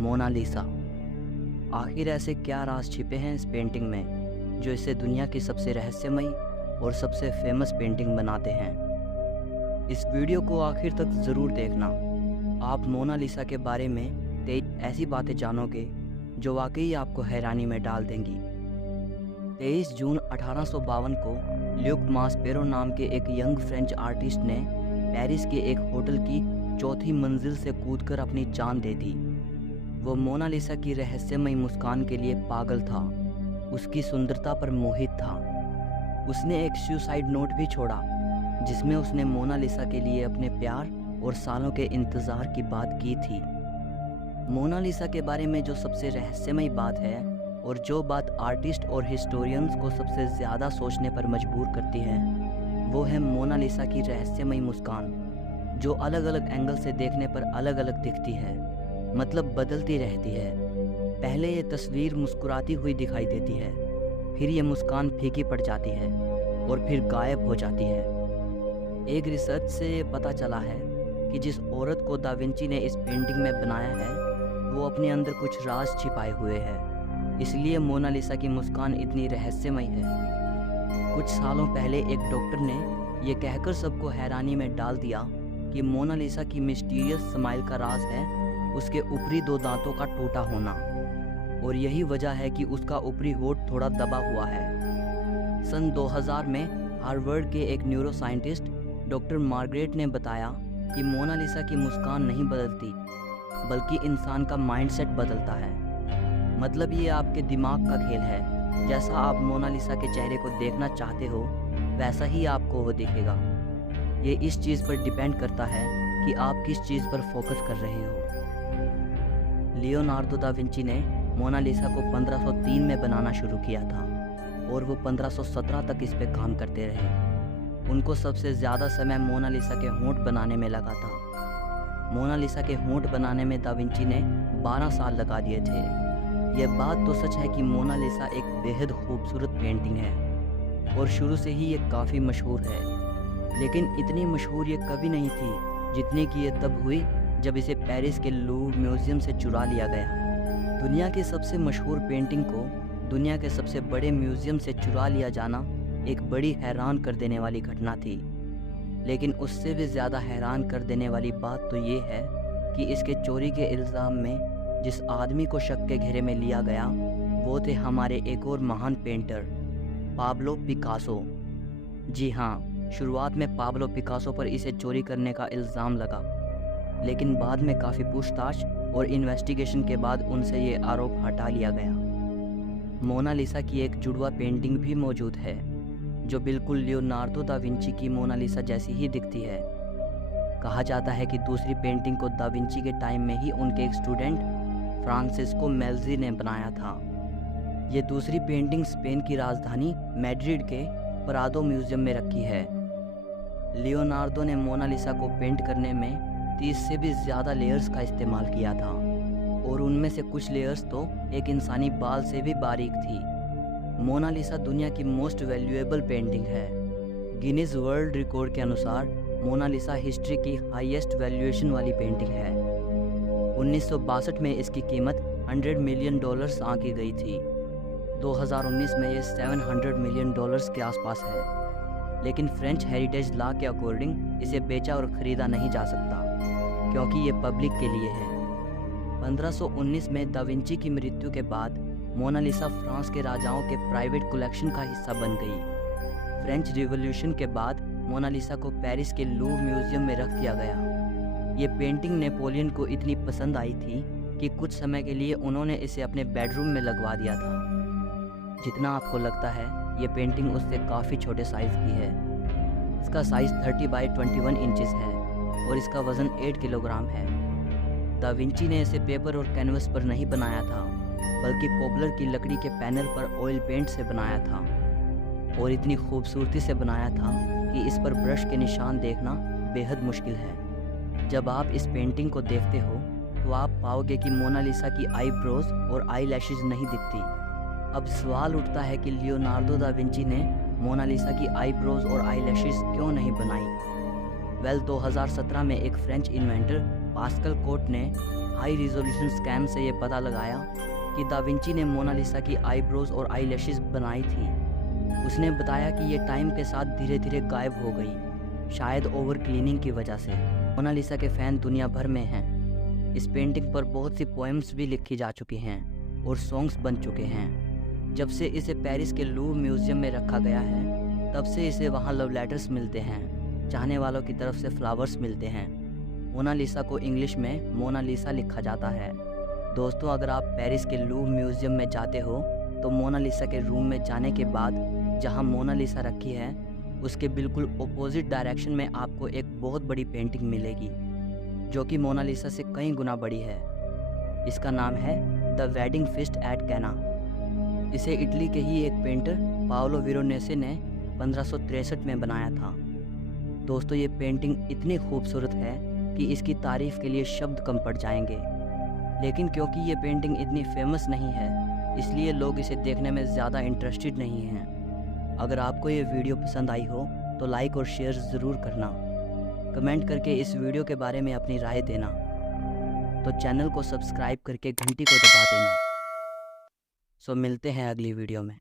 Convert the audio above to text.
Mona Lisa. आखिर ऐसे क्या राज छिपे हैं इस पेंटिंग में जो इसे दुनिया की सबसे रहस्यमयी और सबसे फेमस पेंटिंग बनाते हैं। इस वीडियो को आखिर तक ज़रूर देखना। आप मोनालिसा के बारे में 23 ऐसी बातें जानोगे जो वाकई आपको हैरानी में डाल देंगी। 23 जून 1852 को ल्यूक मास्पेरो नाम के एक यंग फ्रेंच आर्टिस्ट ने पेरिस के एक होटल की चौथी मंजिल से कूदकर अपनी जान दे दी। वो मोनालिसा की रहस्यमयी मुस्कान के लिए पागल था, उसकी सुंदरता पर मोहित था। उसने एक सुसाइड नोट भी छोड़ा जिसमें उसने मोनालिसा के लिए अपने प्यार और सालों के इंतज़ार की बात की थी। मोनालिसा के बारे में जो सबसे रहस्यमयी बात है और जो बात आर्टिस्ट और हिस्टोरियंस को सबसे ज़्यादा सोचने पर मजबूर करती है, वो है मोनालिसा की रहस्यमयी मुस्कान, जो अलग अलग एंगल से देखने पर अलग अलग दिखती है, मतलब बदलती रहती है। पहले ये तस्वीर मुस्कुराती हुई दिखाई देती है, फिर ये मुस्कान फीकी पड़ जाती है और फिर गायब हो जाती है। एक रिसर्च से ये पता चला है कि जिस औरत को दा विंची ने इस पेंटिंग में बनाया है वो अपने अंदर कुछ राज छिपाए हुए है, इसलिए मोनालिसा की मुस्कान इतनी रहस्यमयी है। कुछ सालों पहले एक डॉक्टर ने ये कहकर सबको हैरानी में डाल दिया कि मोनालिसा की मिस्टीरियस स्माइल का राज है उसके ऊपरी 2 दांतों का टूटा होना, और यही वजह है कि उसका ऊपरी होंठ थोड़ा दबा हुआ है। सन 2000 में हार्वर्ड के एक न्यूरो साइंटिस्ट डॉक्टर मार्गरेट ने बताया कि मोनालिसा की मुस्कान नहीं बदलती बल्कि इंसान का माइंडसेट बदलता है। मतलब ये आपके दिमाग का खेल है, जैसा आप मोनालिसा के चेहरे को देखना चाहते हो वैसा ही आपको वो दिखेगा। ये इस चीज़ पर डिपेंड करता है कि आप किस चीज़ पर फोकस कर रहे हो। लियोनार्डो दा विंची ने मोनालिसा को 1503 में बनाना शुरू किया था और वो 1517 तक इस पे काम करते रहे। उनको सबसे ज़्यादा समय मोनालिसा के होंठ बनाने में लगा था। मोनालिसा के होंठ बनाने में दा विंची ने 12 साल लगा दिए थे। यह बात तो सच है कि मोनालिसा एक बेहद खूबसूरत पेंटिंग है और शुरू से ही ये काफ़ी मशहूर है, लेकिन इतनी मशहूर ये कभी नहीं थी जितनी कि ये तब हुई जब इसे पेरिस के लूव्र म्यूज़ियम से चुरा लिया गया। दुनिया की सबसे मशहूर पेंटिंग को दुनिया के सबसे बड़े म्यूज़ियम से चुरा लिया जाना एक बड़ी हैरान कर देने वाली घटना थी, लेकिन उससे भी ज़्यादा हैरान कर देने वाली बात तो ये है कि इसके चोरी के इल्ज़ाम में जिस आदमी को शक के घेरे में लिया गया वो थे हमारे एक और महान पेंटर पाब्लो पिकासो। जी हाँ, शुरुआत में पाब्लो पिकासो पर इसे चोरी करने का इल्ज़ाम लगा, लेकिन बाद में काफ़ी पूछताछ और इन्वेस्टिगेशन के बाद उनसे ये आरोप हटा लिया गया। मोनालिसा की एक जुड़वा पेंटिंग भी मौजूद है जो बिल्कुल लियोनार्डो दा विंची की मोनालिसा जैसी ही दिखती है। कहा जाता है कि दूसरी पेंटिंग को दा विंची के टाइम में ही उनके एक स्टूडेंट फ्रांसिस्को मेल्ज़ी ने बनाया था। ये दूसरी पेंटिंग स्पेन की राजधानी मैड्रिड के प्रादो म्यूज़ियम में रखी है। लियोनार्डो ने मोनालिसा को पेंट करने में 30 से भी ज़्यादा लेयर्स का इस्तेमाल किया था और उनमें से कुछ लेयर्स तो एक इंसानी बाल से भी बारीक थी। मोनालिसा दुनिया की मोस्ट वैल्यूएबल पेंटिंग है। गिनीज वर्ल्ड रिकॉर्ड के अनुसार मोनालिसा हिस्ट्री की हाईएस्ट वैल्यूएशन वाली पेंटिंग है। 1962 में इसकी कीमत $100 मिलियन आंकी गई थी। 2019 में ये $700 मिलियन के आसपास है, लेकिन फ्रेंच हेरिटेज लॉ के अकॉर्डिंग इसे बेचा और ख़रीदा नहीं जा सकता क्योंकि ये पब्लिक के लिए है। 1519 में दा विंची की मृत्यु के बाद मोनालिसा फ्रांस के राजाओं के प्राइवेट कलेक्शन का हिस्सा बन गई। फ्रेंच रिवॉल्यूशन के बाद मोनालिसा को पेरिस के लूव्र म्यूज़ियम में रख दिया गया। ये पेंटिंग नेपोलियन को इतनी पसंद आई थी कि कुछ समय के लिए उन्होंने इसे अपने बेडरूम में लगवा दिया था। जितना आपको लगता है ये पेंटिंग उससे काफ़ी छोटे साइज़ की है। इसका साइज़ 30 बाई 21 इंचेस है और इसका वज़न 8 किलोग्राम है। दा विंची ने इसे पेपर और कैनवस पर नहीं बनाया था बल्कि पॉपुलर की लकड़ी के पैनल पर ऑयल पेंट से बनाया था, और इतनी खूबसूरती से बनाया था कि इस पर ब्रश के निशान देखना बेहद मुश्किल है। जब आप इस पेंटिंग को देखते हो तो आप पाओगे कि मोनालिसा की आईब्रोज और आई लैशेज नहीं दिखती। अब सवाल उठता है कि लियोनार्डो दा विंची ने मोनालिसा की आईब्रोज और आई लैशेज क्यों नहीं बनाई। 2017 में एक फ्रेंच इन्वेंटर पास्कल कोट ने हाई रिजोल्यूशन स्कैन से ये पता लगाया कि दा विंची ने मोनालिसा की आईब्रोज और आईलैशेस बनाई थी। उसने बताया कि ये टाइम के साथ धीरे धीरे गायब हो गई, शायद ओवर क्लीनिंग की वजह से। मोनालिसा के फ़ैन दुनिया भर में हैं। इस पेंटिंग पर बहुत सी पोएम्स भी लिखी जा चुकी हैं और सॉन्ग्स बन चुके हैं। जब से इसे पेरिस के लूव्र म्यूज़ियम में रखा गया है, तब से इसे वहाँ लव लेटर्स मिलते हैं, चाहने वालों की तरफ से फ्लावर्स मिलते हैं। मोनालिसा को इंग्लिश में मोनालिसा लिखा जाता है। दोस्तों, अगर आप पेरिस के लूव्र म्यूज़ियम में जाते हो तो मोनालिसा के रूम में जाने के बाद जहाँ मोनालिसा रखी है, उसके बिल्कुल अपोजिट डायरेक्शन में आपको एक बहुत बड़ी पेंटिंग मिलेगी जो कि मोनालिसा से कई गुना बड़ी है। इसका नाम है द वेडिंग फीस्ट एट कैना। इसे इटली के ही एक पेंटर पाओलो वेरोनेसे ने 1563 में बनाया था। दोस्तों, ये पेंटिंग इतनी खूबसूरत है कि इसकी तारीफ़ के लिए शब्द कम पड़ जाएंगे। लेकिन क्योंकि ये पेंटिंग इतनी फेमस नहीं है, इसलिए लोग इसे देखने में ज़्यादा इंटरेस्टेड नहीं हैं। अगर आपको ये वीडियो पसंद आई हो तो लाइक और शेयर ज़रूर करना। कमेंट करके इस वीडियो के बारे में अपनी राय देना। तो चैनल को सब्सक्राइब करके घंटी को दबा देना। सो मिलते हैं अगली वीडियो में।